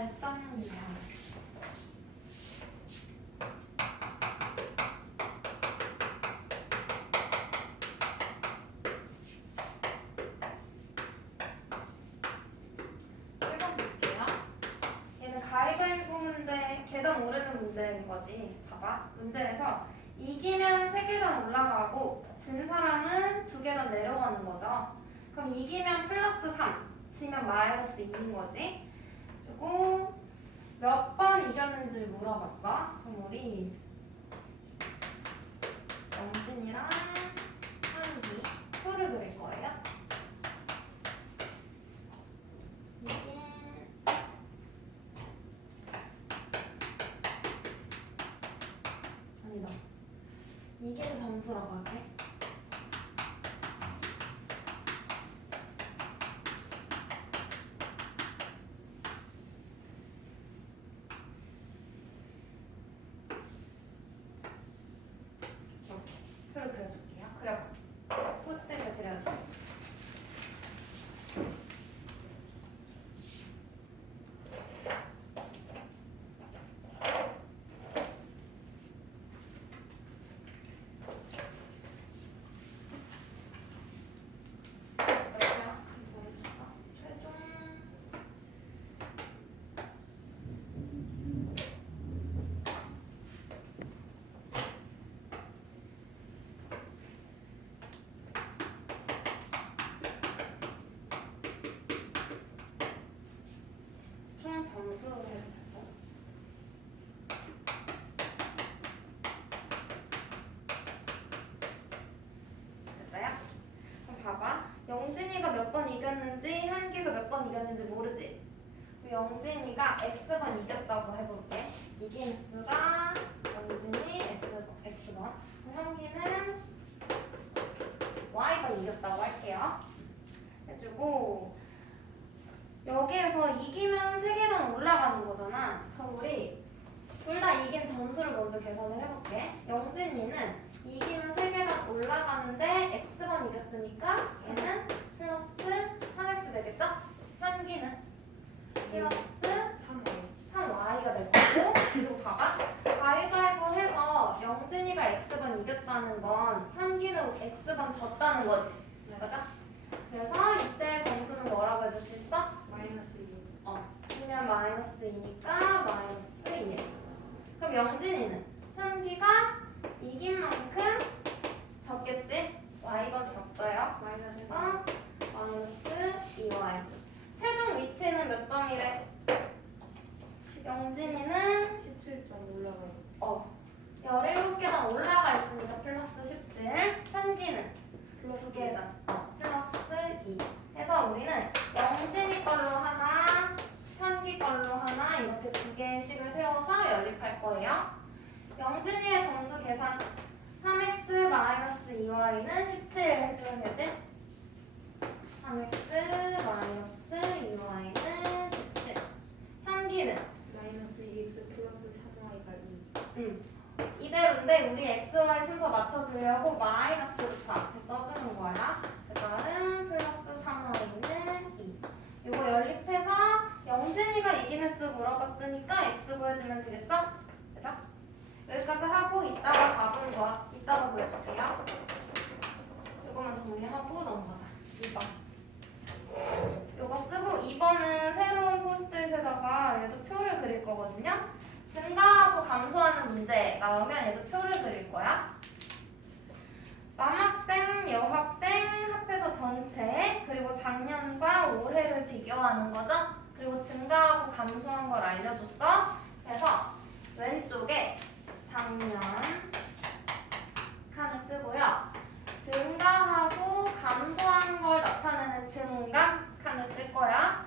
발전량. 읽어볼게요. 얘는 가위바위보 문제, 계단 오르는 문제인 거지. 봐봐. 문제에서 이기면 3계단 올라가고 진 사람은 2계단 내려가는 거죠. 그럼 이기면 플러스 3, 지면 마이너스 2인 거지. 그리고 몇 번 이겼는지를 물어봤어. 그럼 우리 영진이랑 한기 표를 그릴 거예요. 아니다. 이긴 점수라고 할게. 이렇게 표를 그려줄게요. 그려. 포스트잇을 그려줘. 총 점수를 해도 되고. 됐어요? 그럼 봐봐. 영진이가 몇 번 이겼는지 한기가 몇 번 이겼는지 모르지? 영진이가 X번 이겼다고 해볼게. 이긴 X가 영진이 X번, 현기는 Y번 이겼다고 할게요. 해주고 여기에서 이기면 3계단 올라가는 거잖아. 그럼 우리 둘 다 이긴 점수를 먼저 계산을 해볼게. 영진이는 이기면 3계단 올라가는데 X번 이겼으니까 얘는 플러스 3X 되겠죠? 현기는 플러스 3Y가 될 거고. 그리고 봐봐. 가위바위보 해서 영진이가 X번 이겼다는 건 현기는 X번 졌다는 거지. 맞아? 그래서 이때 점수는 뭐라고 해줄 수 있어? 마이너스 2. 지면 마이너스 2니까 마이너스 2x. 그럼 영진이는 현기가 이긴 만큼 졌겠지? y번 졌어요. 마이너스 그래서 마이너스 2y. 최종 위치는 몇 점이래? 영진이는 17점 올라가요. 17계단 올라가 있으니까 플러스 17. 현기는 플러스 2계단 플러스 2. 해서 우리는 영진이 걸로 하나, 현기 걸로 하나 이렇게 2개씩을 세워서 연립할 거예요. 영진이의 점수 계산 3x-2y는 17 해주면 되지? 3x-2y는 17. 현기는 마이너스 2x 플러스 3y가 2. 이대로인데 우리 xy 순서 맞춰주려고 마이너스부터 앞에 써주는 거야. 그 다음 플러스 3y는 2. 이거 연립해서 영진이가 이기는 수 물어봤으니까 x 구해주면 되겠죠? 그죠? 여기까지 하고 이따가 답은 이따가 보여줄게요. 이거만 정리하고 넘어가자. 2번. 이거 쓰고 2번은 새로운 포스트잇에다가 얘도 표를 그릴 거거든요. 증가하고 감소하는 문제 나오면 얘도 표를 그릴 거야. 남학생, 여학생 합해서 전체, 그리고 작년과 올해를 비교하는 거죠. 그리고 증가하고 감소한 걸 알려줬어. 그래서 왼쪽에 작년 칸을 쓰고요. 증가하고 감소한 걸 나타내는 증가 칸을 쓸 거야.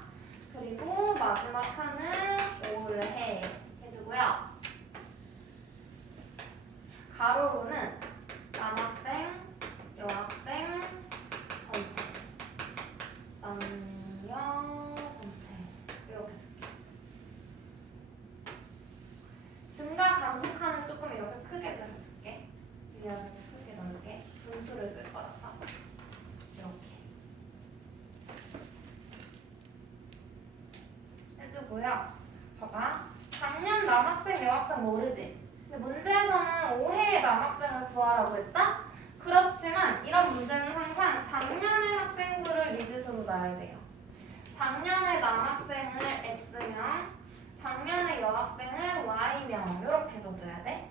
그리고 마지막 칸은 올해 해주고요. 가로로는 남학생, 여학생, 전체, 남녀 전체 이렇게 줄게. 증가 감소 칸은 조금 이렇게 크게 그려줄게. 위아래 크게 넓게 분수를 쓸 거라서 이렇게 해주고요. 봐봐. 작년 남학생, 여학생 모르지? 근데 문제에서는 올해의 남학생을 구하라고 했다? 그렇지만 이런 문제는 항상 작년의 학생 수를 미지수로 놔야 돼요. 작년의 남학생을 X명, 작년의 여학생을 Y명 이렇게 둬줘야 돼.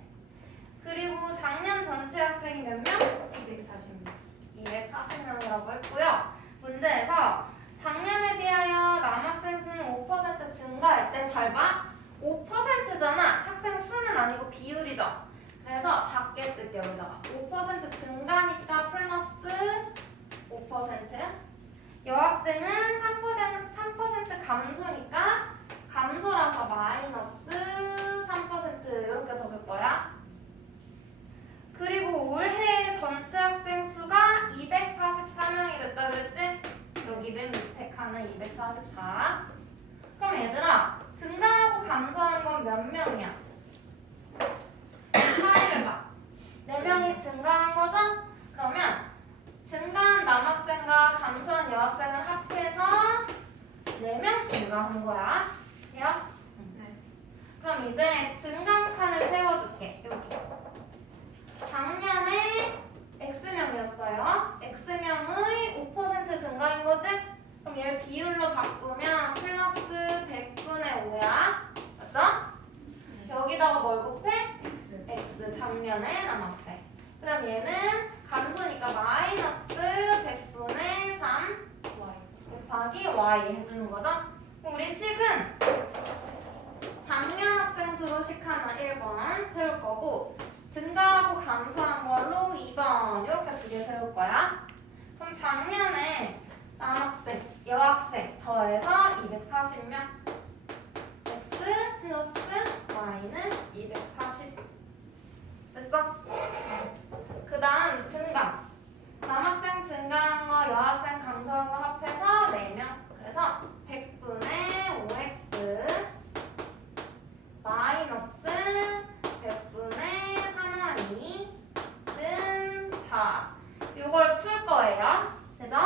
그리고 작년 전체 학생이 몇 명? 240명. 240명이라고 했고요. 문제에서 작년에 비하여 남학생 수는 5% 증가할 때 잘 봐. 5%잖아. 학생 수는 아니고 비율이죠. 그래서 작게 쓸게 여기다가 5% 증가니까 플러스 5%. 여학생은 3% 감소니까 감소라서 마이너스 3% 이렇게 적을 거야. 그리고 올해 전체 학생 수가 244명이 됐다 그랬지? 여기 맨 밑에 칸은 244. 그럼 얘들아 증가하고 감소하는 건 몇 명이야? 차이를 봐. 4명이 증가한 거죠? 그러면 증가한 남학생과 감소한 여학생을 합해서 4명 증가한 거야. 돼요? 네. 그럼 이제 증가 칸을 채워줄게. 여기. 작년에 X명이었어요. X명의 5% 증가인 거지? 그럼 얘를 비율로 바꾸면 플러스 100분의 5야. 맞죠? 여기다가 뭘 곱해? X. X 작년에 남학생. 그 다음 얘는 감소니까 마이너스 100분의 3 Y. 곱하기 Y 해주는 거죠? 그럼 우리 식은 작년 학생 수로 식 하나 1번 세울 거고 증가하고 감소한 걸로 2번 이렇게 두 개 세울 거야. 그럼 작년에 남학생, 여학생 더해서 240명 X 플러스 Y는 240 됐어? 그 다음 증가 남학생 증가한 거 여학생 감소한 거 합해서 4명 그래서 100분의 5X 마이너스 100분의 3Y는 4 이걸 풀 거예요. 되죠?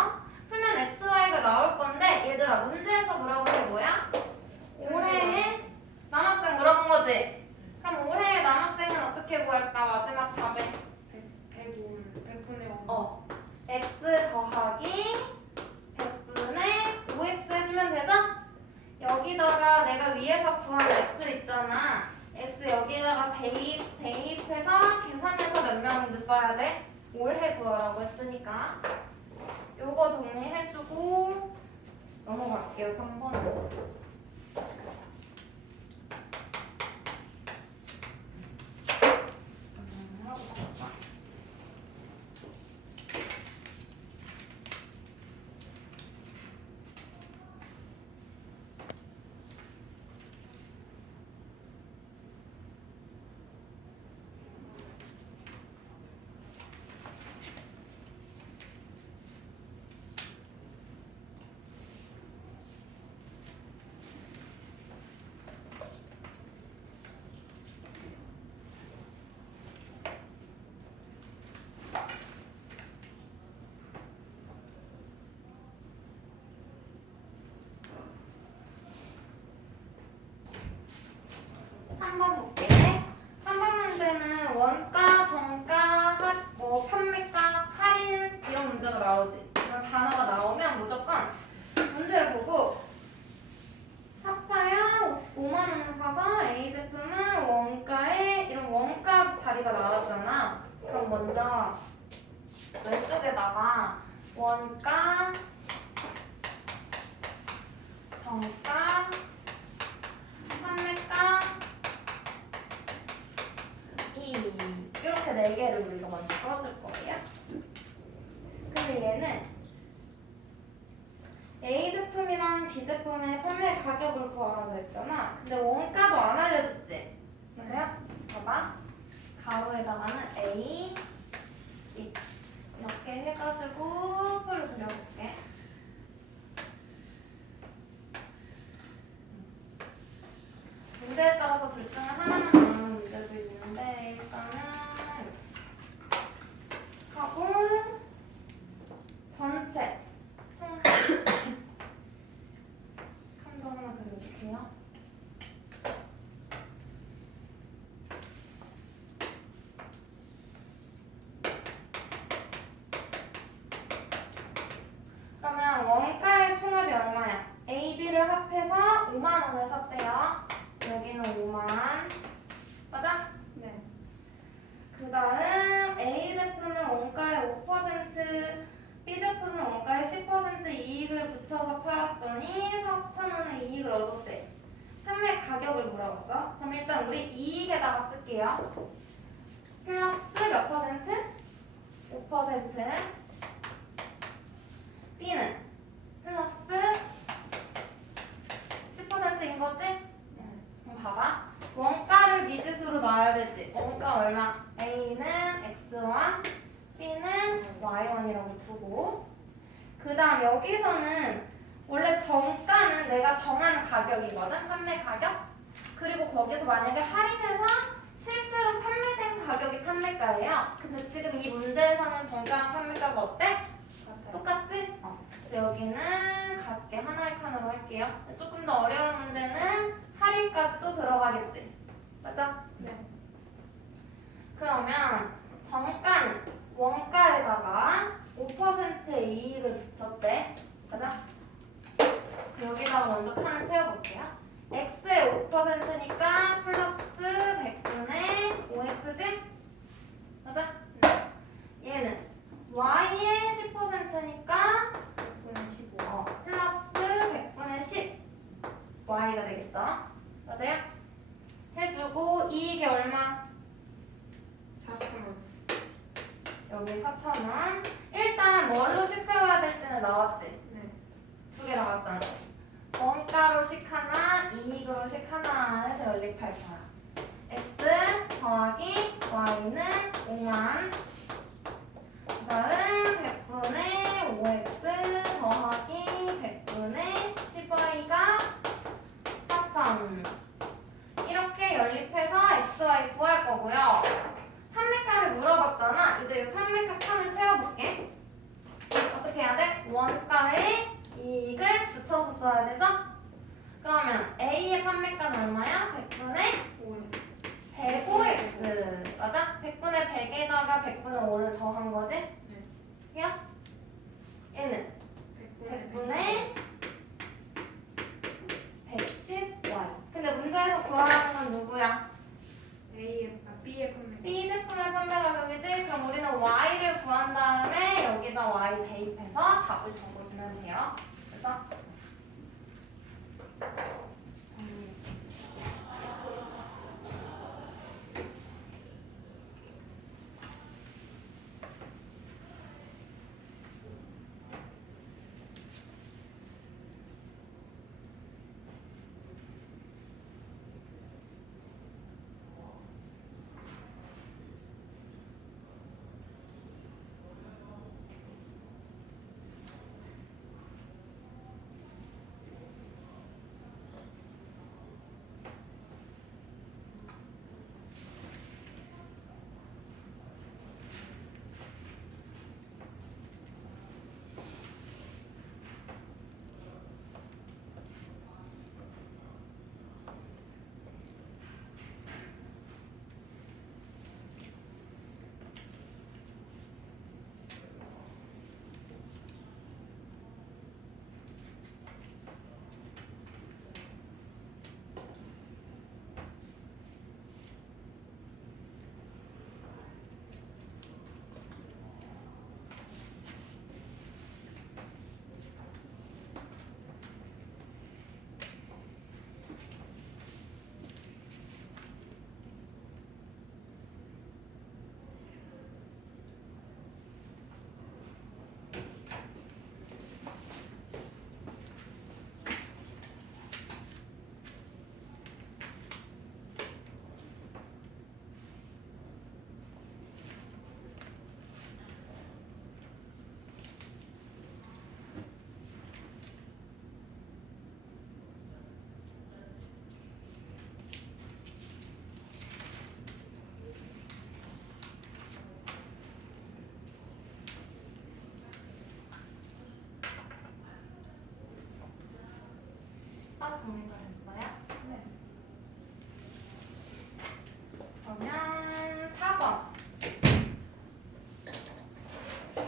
풀면 XY가 나올 건데 얘들아 문제에서 물어본 게 뭐야? 올해의 남학생 물어본 거지? 그럼 올해의 남학생은 어떻게 구할까? 마지막 답에 100분의 5. x 더하기 100분의 5x 해주면 되죠? 여기다가 내가 위에서 구한 x 있잖아. x 여기다가 대입해서 계산해서 몇 명인지 써야 돼? 올해 구하라고 했으니까 요거 정리해주고 넘어갈게요. 3번으로. 볼게. 3번 문제는 원가, 정가, 판매가, 할인 이런 문제가 나오지. 이런 단어가 나오면 무조건 문제를 보고 사파야 5만 원을 사서 A 제품은 원가에 이런 원가 자리가 나왔잖아. 그럼 먼저 왼쪽에다가 원가, 정가, 판매가 이렇게 4개를 우리가 먼저 써줄 거예요. 근데 얘는 A 제품이랑 B 제품의 판매 가격을 구하라고 했잖아. 근데 원가도 안 알려줬지? 맞아요? 봐봐. 가로에다가는 A, B 이렇게 해가지고 표를 그려볼게. 문제에 따라서 둘 중에 하나만 나오는 문제도 있는데 일단은 하고 전체 총 칸도 하나 그려주세요. A를 합해서 5만 원을 샀대요. 여기는 5만. 맞아? 네. 그 다음 A 제품은 원가의 5%, B 제품은 원가의 10% 이익을 붙여서 팔았더니 4,000원의 이익을 얻었대. 판매 가격을 물어봤어. 그럼 일단 우리 이익에다가 쓸게요. 플러스 몇 퍼센트? 5%. B는 플러스 10%인 거지? 그럼 봐봐. 원가를 미지수로 놔야 되지. 원가 얼마? A는 X1, B는 Y1이라고 두고, 그 다음 여기서는 원래 정가는 내가 정한 가격이거든? 판매 가격? 그리고 거기서 만약에 할인해서 실제로 판매된 가격이 판매가예요. 근데 지금 이 문제에서는 정가랑 판매가가 어때? 똑같지? 그래서 여기는 같게 하나의 칸으로 할게요. 조금 더 어려운 문제는 할인까지 또 들어가겠지? 맞아? 네. 그러면 정가는 원가에다가 5%의 이익을 붙였대. 맞아? 여기다가 먼저 칸을 채워볼게요. x의 5%니까 플러스 100분의 5x지? 맞아? 얘는 y의 10%니까 100분의 15. 플러스 100분의 10 y가 되겠죠? 맞아요? 해주고 이익이 얼마? 4,000원. 여기 4,000원. 일단 뭘로씩 세워야 될지는 나왔지? 네. 두 개 나왔잖아. 원가로씩 하나, 이익으로씩 하나 해서 연립할 거야. x 더하기 y는 5만. 그 다음 100분의 5x 더하기 100분의 10y가 4,000. 이렇게 연립해서 xy 구할 거고요. 판매가를 물어봤잖아. 이제 이 판매가 칸을 채워볼게. 어떻게 해야 돼? 원가에 이익을 붙여서 써야 되죠? 그러면 A의 판매가는 얼마야? 100분의 5x. 105x. 맞아? 100분의 100에다가 100분의 5를 더한 거지? 네. 그죠? 얘는 100분의 110y. 근데 문제에서 구하라는 건 누구야? B의 판매. B 제품의 판매 가격이지? 그럼 우리는 y를 구한 다음에 여기다 y 대입해서 답을 적어주면 돼요. 그래서 정리. 딱 정리가 됐어요? 네. 그러면 4번.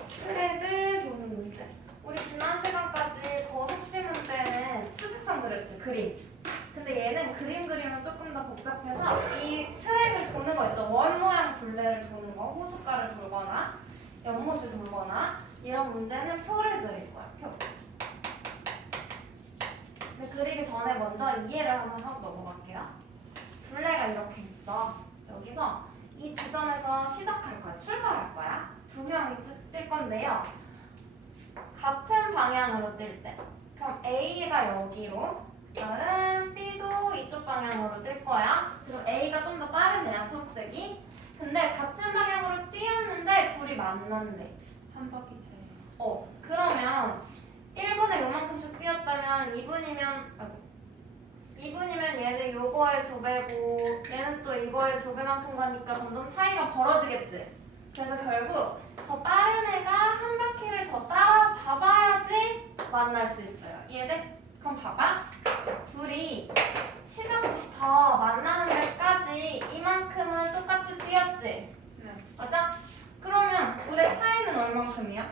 트랙을 보는 문제. 우리 지난 시간까지 거속시 문제는 수직선 그렸지, 그림. 근데 얘는 그림 그리면 조금 더 복잡해서 이 트랙을 도는 거 있죠. 원 모양 둘레를 도는 거, 호숫가를 돌거나 연못을 돌거나 이런 문제는 표를 그릴 거야, 표. 근데 그리기 전에 먼저 이해를 한번 하고 넘어갈게요. 둘레가 이렇게 있어. 여기서 이 지점에서 시작할 거야, 출발할 거야. 두 명이 뛸 건데요. 같은 방향으로 뛸 때. 그럼 A가 여기로, 다음 B도 이쪽 방향으로 뛸 거야. 그럼 A가 좀 더 빠른 애야, 초록색이. 근데 같은 방향으로 뛰었는데 둘이 만난대. 한 바퀴 차이. 그러면 1분에 요만큼씩 뛰었다면 2분이면 얘는 요거의 2배고 얘는 또 이거의 2배만큼 가니까 점점 차이가 벌어지겠지. 그래서 결국 더 빠른 애가 한 바퀴를 더 따라잡아야지 만날 수 있어요. 이해돼? 그럼 봐봐. 둘이 시작부터 만나는 데까지 이만큼은 똑같이 뛰었지? 네. 맞아? 그러면 둘의 차이는 얼만큼이야?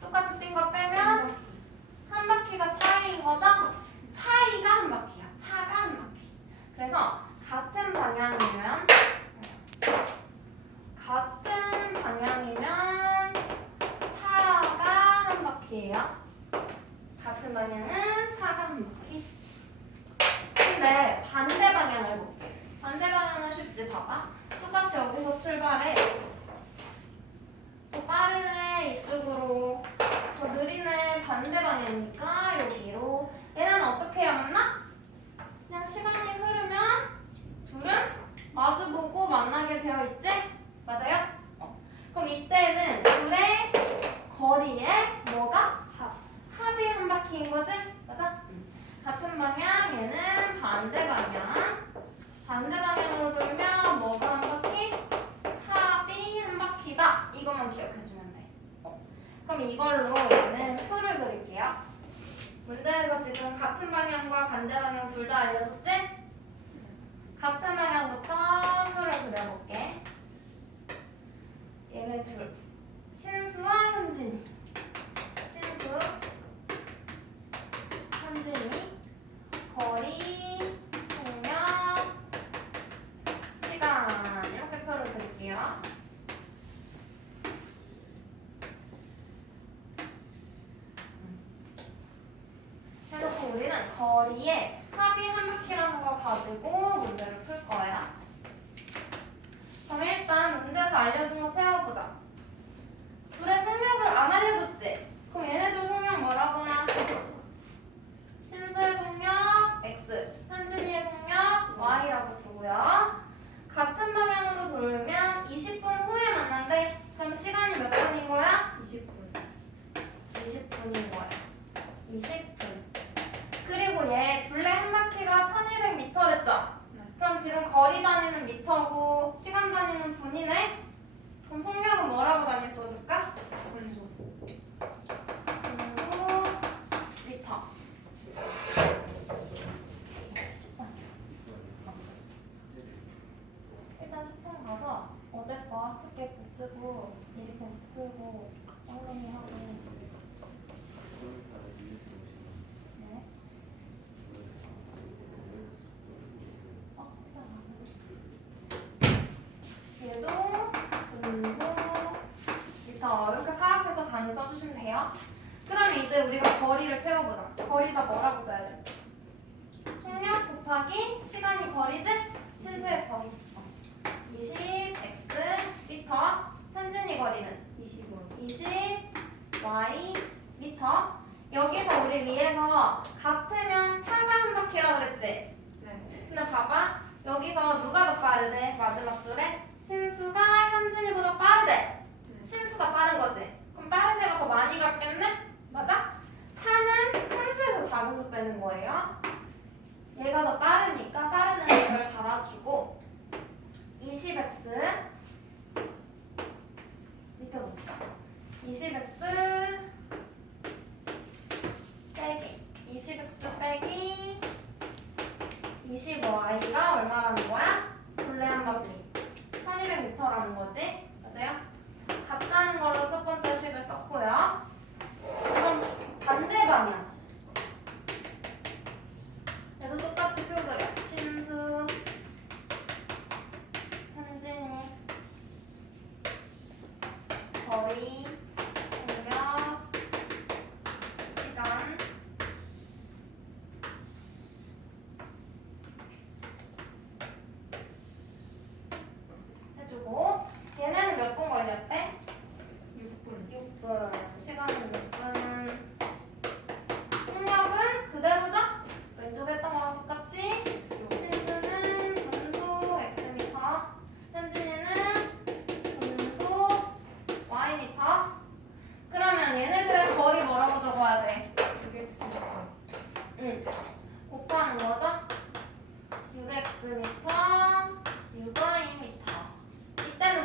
똑같이 뛴 거 빼면 한 바퀴가 차이인 거죠? 차이가 한 바퀴야. 차가 한 바퀴. 그래서 같은 방향이면 차가 한 바퀴예요. 같은 방향은 차가 한 바퀴. 근데 반대 방향을 볼게. 반대 방향은 쉽지. 봐봐. 똑같이 여기서 출발해. 더 빠른 애 이쪽으로, 더 느린 애 반대 방향이니까 여기로. 얘는 어떻게 해야 만나? 그냥 시간이 흐르면 둘은 마주보고 만나게 되어 있지? 맞아요? 그럼 이때는 둘의 거리에 뭐가? 합이 한 바퀴인 거지? 맞아? 같은 방향, 얘는 반대 방향. 반대 방향으로 돌면 뭐가 한 바퀴? 합이 한 바퀴다. 이것만 기억해주면 돼. 그럼 이걸로 얘는 표를 그릴게요. 문제에서 지금 같은 방향과 반대 방향 둘 다 알려줬지? 같은 방향부터 표를 그려볼게. 얘네 둘. 신수와 현진이. 신수, 현진이. 거리, 속력, 시간. 이렇게 표를 그릴게요. 그래서 우리는 거리에 합이 한 바퀴라는 걸 가지고 문제를 풀 거야. 그럼 일단 문제에서 알려준 거 채워보자. 둘의 속력을 안 알려줬지? 그럼 얘네들 속력 뭐라고 나? 신수의 속력 X, 현진이의 속력 Y라고 두고요. 같은 방향으로 돌면 20분 후에 만난대. 그럼 시간이 몇 분인 거야? 20분. 20분인 거야. 20분. 그리고 얘 둘레 한 바퀴가 1200m랬죠? 그럼 지금 거리 단위는 미터고 시간 단위는 분이네? 그럼 속력은 뭐라고 단위 써줄까? 분수. 분수 미터. 10번. 일단 10번 가서 어제 거 학습계 쓰고 미리 테스트 풀고 쌍둥이 하고. 네. 얘도 분수 미터 이렇게 파악해서 단위 써주시면 돼요. 그러면 이제 우리가 거리를 채워보자. 거리다 뭐라고 써야 돼? 속력 곱하기 시간이 거리지? 신수의 거리. 20x 미터. 현진이 거리는 20원. 20 y 미터. 여기서 우리 위에서 같으면 차가 한 바퀴라고 그랬지? 네. 근데 봐봐. 여기서 누가 더 빠르대? 마지막 줄에 신수가 현진이보다 빠르대. 신수가 빠른 거지. 그럼 빠른 애가 더 많이 갔겠네? 맞아? 차는 큰 수에서 작은 수 빼는 거예요. 얘가 더 빠르니까 빠른 애는 이걸 달아주고 20x 밑에 보자. 20x 빼기 20x 빼기 25y가 얼마라는 거야? 둘레 한 바퀴 1200m라는 거지? 맞아요? 같다는 걸로 첫 번째 식을 썼고요. 그럼 반대 방향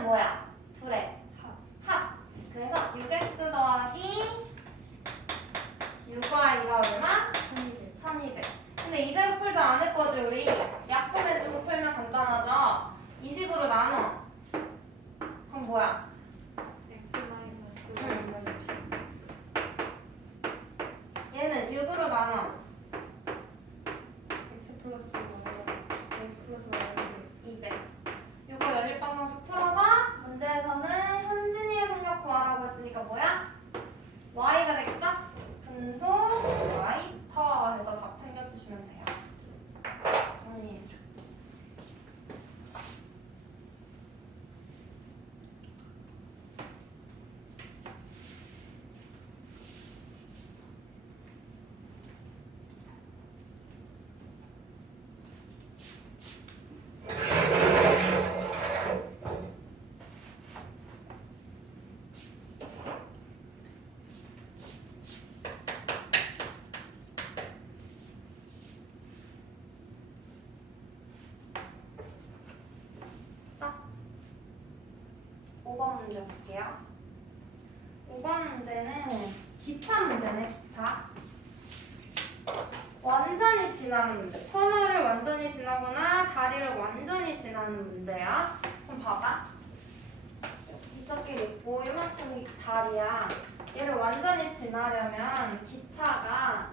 뭐야? 둘의 합. 그래서 6x 더하기 6y가 얼마? 1200. 근데 이대로 풀지 않을 거지 우리. 약분해주고 풀면 간단하죠? 20으로 나눠. 그럼 뭐야? x 마이너스 60. 얘는 6으로 나눠. x 플러스 y x 플러스 y 200. 이거 연립방정식 풀어서 문제에서는 현진이의 속력 구하라고 했으니까 뭐야? y가 되겠죠? 분소 y터 해서 답 챙겨주시면 돼요. 정리해줘. 써. 5번 문제 볼게요. 5번 문제는 기차 문제네, 기차. 완전히 지나는 문제. 터널을 완전히 지나거나 다리를 완전히 지나는 문제야. 그럼 봐봐. 이쪽길 있고 이만큼이 다리야. 얘를 완전히 지나려면 기차가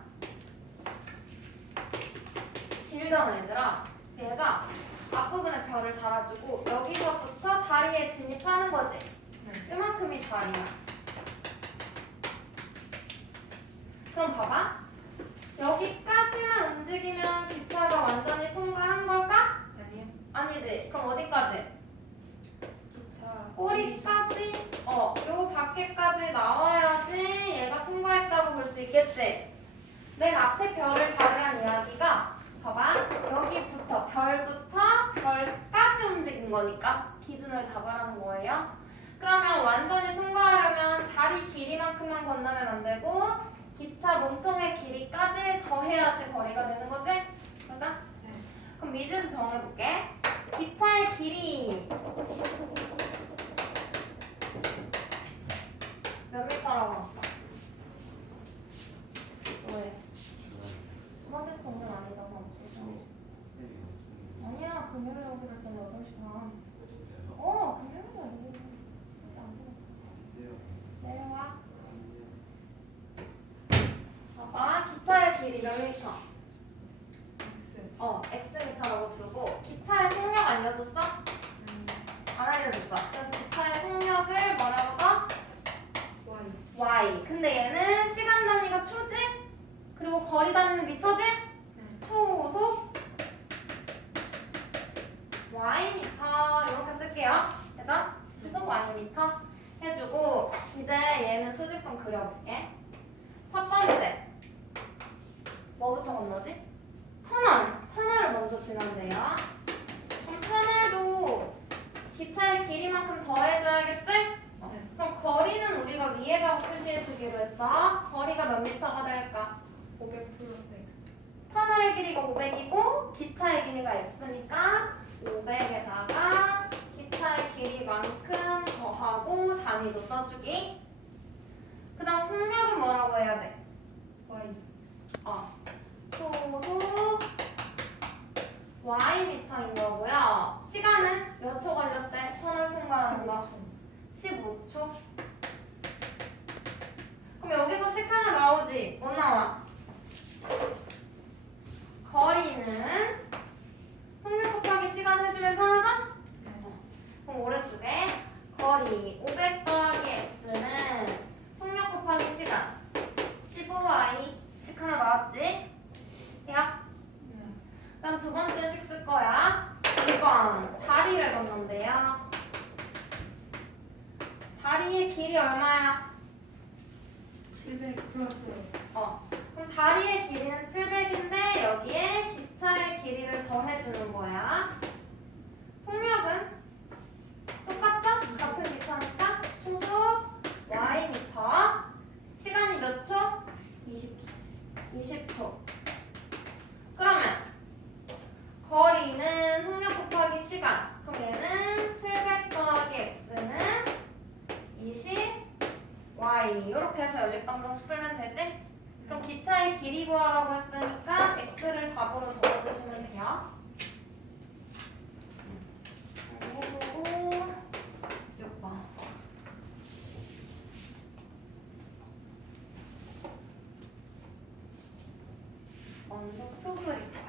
길잖아, 얘들아. 얘가 앞부분에 별을 달아주고 여기서부터 다리에 진입하는 거지. 이만큼이 다리야. 그럼 봐봐. 여기까지만 움직이면 기차가 완전히 통과한 걸까? 아니요. 아니지. 그럼 어디까지? 기차 꼬리까지? 요 밖에까지 나와야지 얘가 통과했다고 볼 수 있겠지? 맨 앞에 별을 달으란 이야기가 봐봐. 여기부터 별부터 별까지 움직인 거니까 기준을 잡으라는 거예요. 그러면 완전히 통과하려면 다리 길이만큼만 건너면 안 되고 기차 몸통의 길이까지 더해야지 거리가 되는 거지? 맞아? 네. 그럼 미지수 정해볼게. 기차의 길이 몇 미터라고 할까? 왜? 수학에서 공부 아니다가 없어서. 아니야, 금요일에 오기로 했잖아, 8시간. 금요일에 오기로 진짜 안 되겠어. 내려와. 봐봐, 기차의 길이 몇 미터? x X미터라고 두고 기차의 속력 알려줬어? 안 알려줬어. 그래서 기차의 속력을 뭐라고 써? y Y. 근데 얘는 시간 단위가 초지? 그리고 거리 단위는 미터지? 초속 Y미터 이렇게 쓸게요. 그죠? 초속 Y미터 해주고 이제 얘는 수직선 그려볼게. 첫 번째 뭐부터 건너지? 터널을 먼저 지난대요. 그럼 터널도 기차의 길이만큼 더해줘야겠지? 그럼 거리는 우리가 위에다가 표시해주기로 했어. 거리가 몇 미터가 될까? 500 플러스 x 터널의 길이가 500이고 기차의 길이가 x니까 500에다가 기차의 길이만큼 더하고 단위도 써주기. 그 다음 속력은 뭐라고 해야 돼? y 소속 Y미터인 거고요. 시간은 몇 초 걸렸대? 터널 통과하는 거? 15초. 그럼 여기서 식 하나 나오지? 못 나와? 거리는 속력 곱하기 시간 해주면 편하죠? 그럼 오른쪽에 거리 500 더하기 x는 속력 곱하기 시간 15y 식 하나 나왔지? 야? 그럼 두 번째 식 쓸 거야. 2번 다리를 걷는데요. 다리의 길이 얼마야? 700 플러스 그럼 다리의 길이는 700인데 여기에 기차의 길이를 더해주는 거야. 속력은 똑같죠? 같은 기차니까 초속 y미터. 시간이 몇 초? 20초 20초. 그러면 거리는 속력 곱하기 시간. 그럼 얘는 700 더하기 x 연립방정식 풀면 되지? 그럼 기차의 길이 구하라고 했으니까 x를 답으로 적어주시면 돼요. 해보고 6번. 먼저 표 그릴 거야.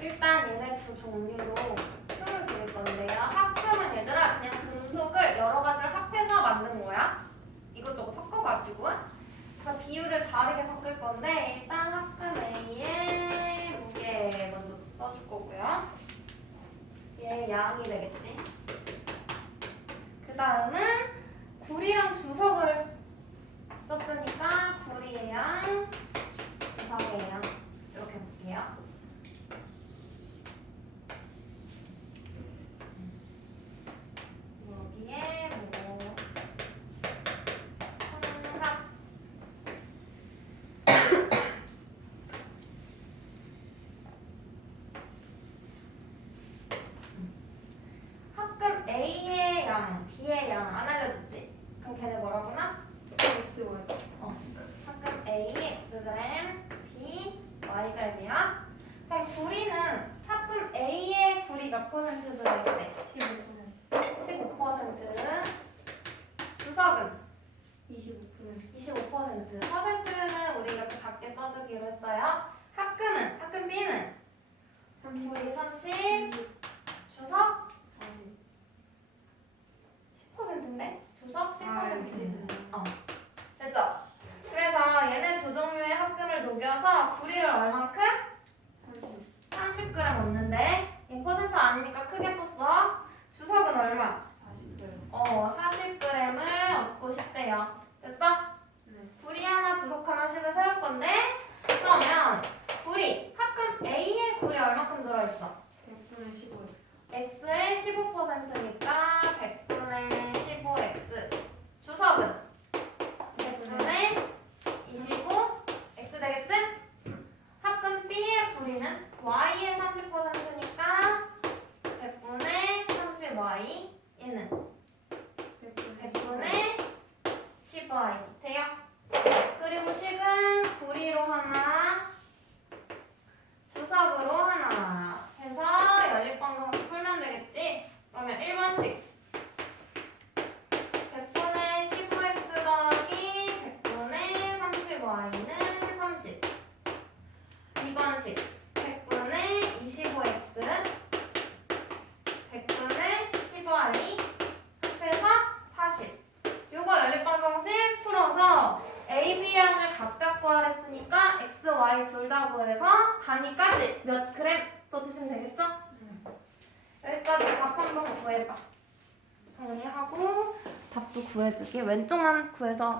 일단 얘네 두 종류로 표를 그릴 건데요. 합금은 얘들아 그냥 금속을 여러 가지를 합해서 만든 거야. 이것저것 섞어가지고. 그래서 비율을 다르게 섞을 건데 일단 합금 A의 무게 먼저 써줄 거고요. 얘 양이 되겠지. 그 다음은 구리랑 주석을 썼으니까 구리의 양, 주석의 양 이렇게 볼게요. 여기에 뭐 성합 합금 A의 양, B의 양 안 알려줬지? 그럼 걔네 뭐라구나? XY. 합금 A x그램, B y그램이야. 그럼 구리는 합금 A의 구리 몇 퍼센트 들어있대? 15%. 15%. 주석은 25%. 25%. 퍼센트는 우리 이렇게 작게 써주기로 했어요. 합금은, 합금 B는 구리 30, 주석 10%인데? 주석 10%. 됐죠? 그래서 얘네 두 종류의 합금을 녹여서 구리를 얼만큼? 30g 얻는데 이 퍼센트 아니니까 크게 썼어. 주석은 얼마? 40g을 얻고 싶대요. 됐어? 구리 하나, 주석 하나씩을 세울 건데 그러면 구리, 합금 A의 구리 얼마큼 들어있어? 100분의 15. x의 15%니까 100분의 15x. 주석은 100분의 25 x 되겠지? 합금 B의 구리는 y의 30%니까 100분의 30y. 얘는 100분의 10y. 돼요? 그리고 식은 구리로 하나, 주석으로 하나 해서 연립방정식 풀면 되겠지? 그러면 1번식 100분의 15x 더하기 100분의 30y는 30. 2번식 100분의 25x 100분의 10y 해서 40. 요거 연립방정식 풀어서 A, B 양을 각각 구하랬으니까 x, y 둘 다 구해서 단위까지 몇 그램 써주시면 되겠죠? 여기까지 답 한번 구해봐. 정리하고 답도 구해줄게. 왼쪽만 구해서